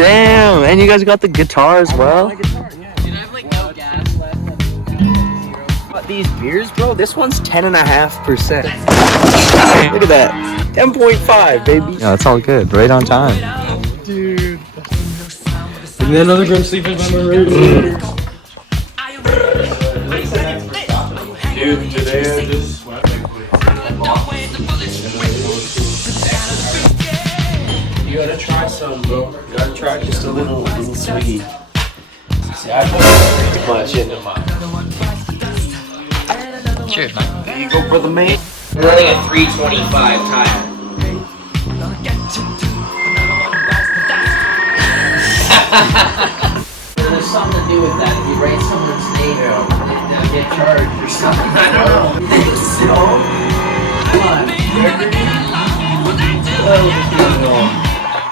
Damn, and you guys got the guitar as well? Dude, I have like no gas left. But these beers, bro, this one's 10.5%. Look at that. 10.5, baby. Yeah, it's all good. Right on time. Dude. Isn't that another grim sleeping memory? Dude, today I just sweat like you gotta try some, bro. You gotta try just a little sweet. See, I put too much into mine. Cheers, man. There you go, brother man. We're running a 325 time. There's something to do with that. If you write someone's name, they'll get charged or something. I don't know. So, come on.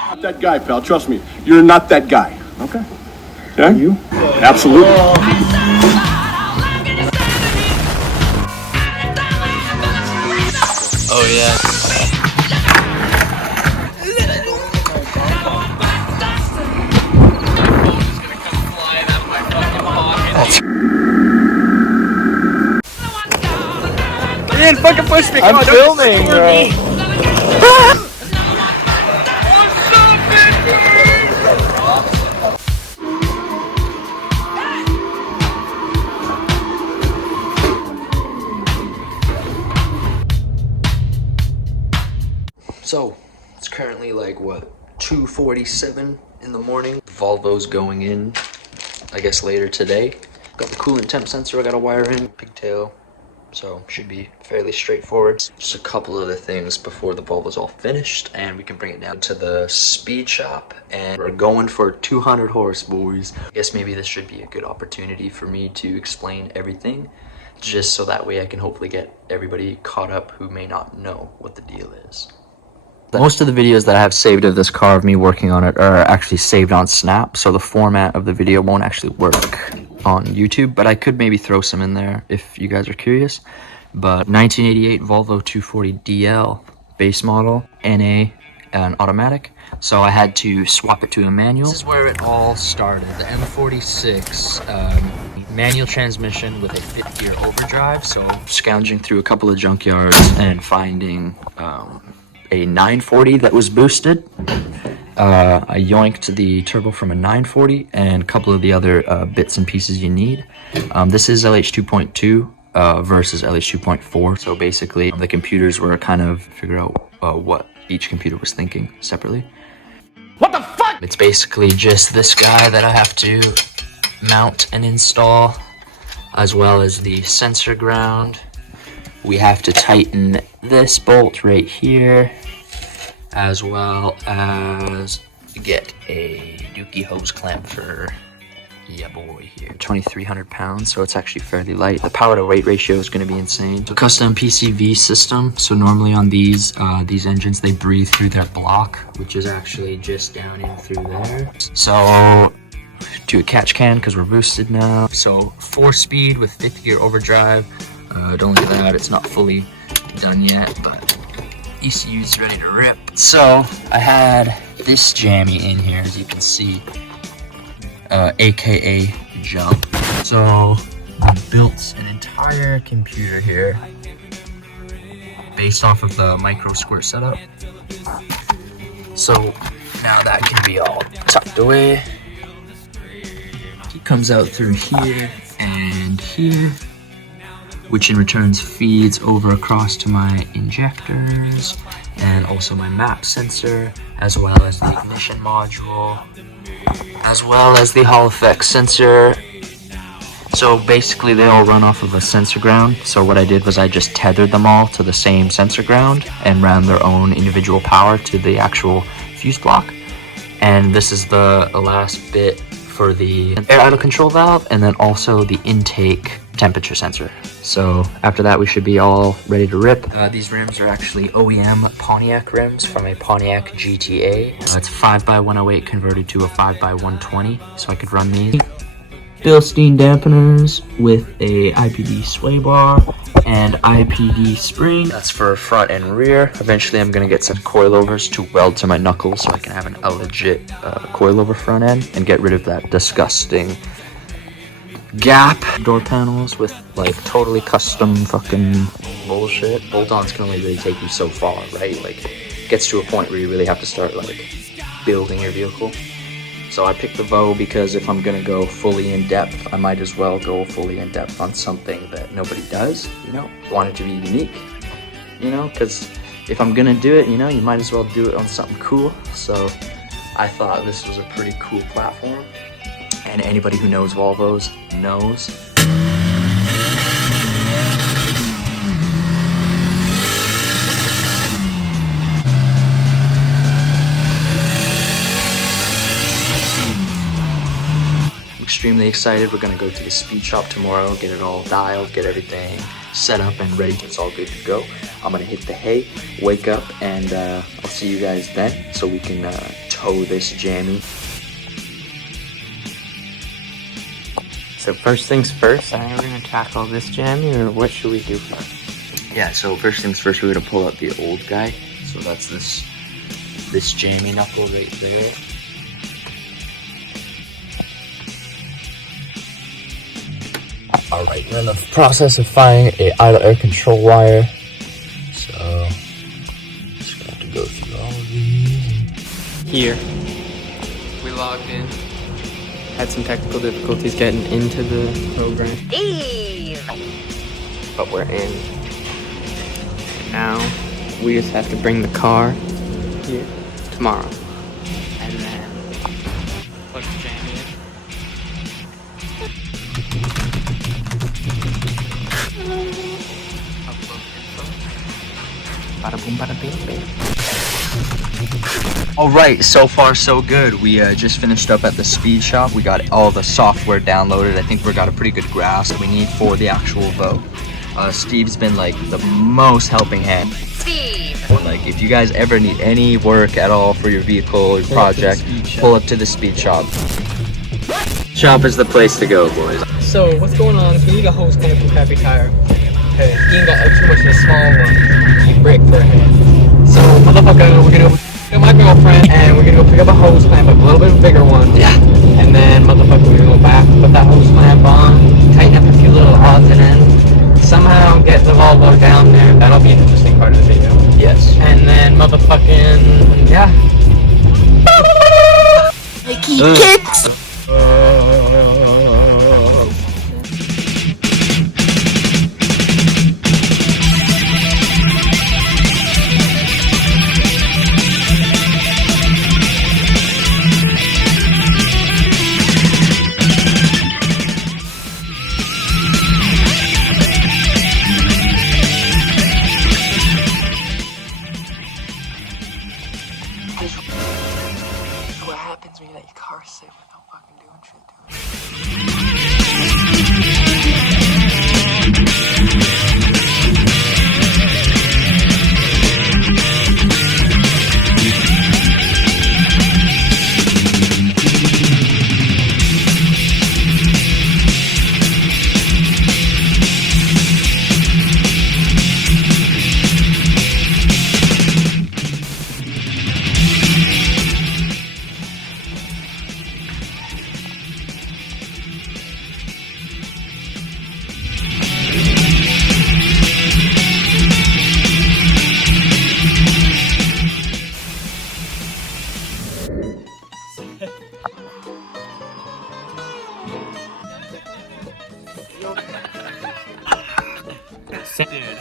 Not that guy, pal. Trust me. You're not that guy. Okay? Yeah, you? Absolutely. Oh, yeah. You didn't fucking push me. I'm filming, bro. So, it's currently like, what, 2:47 in the morning. The Volvo's going in, I guess, later today. Got the coolant temp sensor I gotta wire in, pigtail, so should be fairly straightforward. Just a couple other things before the Volvo's all finished, and we can bring it down to the speed shop, and we're going for 200 horse, boys. I guess maybe this should be a good opportunity for me to explain everything, just so that way I can hopefully get everybody caught up who may not know what the deal is. Most of the videos that I have saved of this car of me working on it are actually saved on Snap, so the format of the video won't actually work on YouTube, but I could maybe throw some in there if you guys are curious. But 1988 Volvo 240DL base model, NA, and automatic, so I had to swap it to a manual. This is where it all started. The M46 manual transmission with a 5th gear overdrive, so scounging through a couple of junkyards and finding a 940 that was boosted. I yoinked the turbo from a 940 and a couple of the other bits and pieces you need. This is LH 2.2 versus LH 2.4, so basically the computers were kind of figure out what each computer was thinking separately. What the fuck? It's basically just this guy that I have to mount and install, as well as the sensor ground. We have to tighten this bolt right here, as well as get a dookie hose clamp for yeah boy here. 2,300 pounds, so it's actually fairly light. The power to weight ratio is going to be insane. So custom PCV system. So normally on these engines, they breathe through their block, which is actually just down in through there. So do a catch can because we're boosted now. So 4-speed with 5th gear overdrive. Don't look at that, it's not fully done yet, but ECU's ready to rip. So I had this jammy in here, as you can see, aka jump. So I built an entire computer here based off of the micro squirt setup. So now that can be all tucked away. It comes out through here and here, which in return feeds over across to my injectors and also my map sensor, as well as the ignition module, as well as the Hall effect sensor. So basically they all run off of a sensor ground. So what I did was I just tethered them all to the same sensor ground and ran their own individual power to the actual fuse block. And this is the last bit for the air idle control valve, and then also the intake temperature sensor. So after that we should be all ready to rip. These rims are actually OEM Pontiac rims from a Pontiac GTA. It's 5x108 converted to a 5x120, so I could run these. Bilstein dampeners with a IPD sway bar and IPD spring. That's for front and rear. Eventually I'm gonna get some coilovers to weld to my knuckles so I can have a legit coilover front end and get rid of that disgusting gap. Door panels with like totally custom fucking bullshit. Bolt-ons can only really take you so far, right? Like it gets to a point where you really have to start like building your vehicle. So I picked the Vo because if I'm gonna go fully in depth, I might as well go fully in depth on something that nobody does, you know? Want it to be unique, you know? Because if I'm gonna do it, you know, you might as well do it on something cool. So I thought this was a pretty cool platform. And anybody who knows Volvos knows. Extremely excited. We're gonna go to the speed shop tomorrow, get it all dialed, get everything set up and ready. It's all good to go. I'm gonna hit the hay, wake up, and I'll see you guys then so we can tow this jammy. So first things first, I think we're gonna tackle this jammy, or what should we do first? Yeah, so first things first, we're gonna pull up the old guy. So that's this jammy knuckle right there. Alright, we're in the process of finding a idle air control wire. So, just gonna have to go through all of these. Here, we logged in. Had some technical difficulties getting into the program. But we're in. Now, we just have to bring the car here tomorrow. And then put the jammy in. Bada boom, bada bing, bing. Alright, so far so good. We just finished up at the speed shop. We got all the software downloaded. I think we got a pretty good grasp we need for the actual Vo. Steve's been like the most helping hand. Steve! Like if you guys ever need any work at all for your vehicle or project, pull up to the speed shop. Shop is the place to go, boys. So, what's going on is we need a hose clamp from Crappy Tire. Okay, Ian got too much of a small one. He break for a head. So, motherfucker, we're gonna go pick up my girlfriend and we're gonna go pick up a hose clamp, a little bit bigger one. Yeah. And then, motherfucker, we're gonna go back, put that hose clamp on, tighten up a few little odds and ends. Somehow get the Volvo down there. That'll be an interesting part of the video. Yes. And then, motherfucking, yeah. Mikey kicks!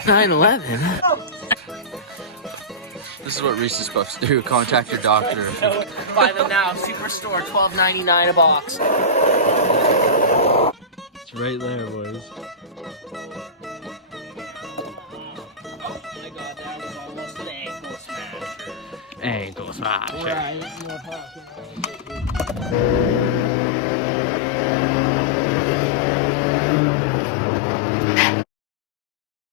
9/11. This is what Reese's Puffs do. Contact your doctor. Buy them now. Superstore, $12.99 a box. It's right there, boys. Oh my god, that was almost an ankle smasher. Ankle smasher.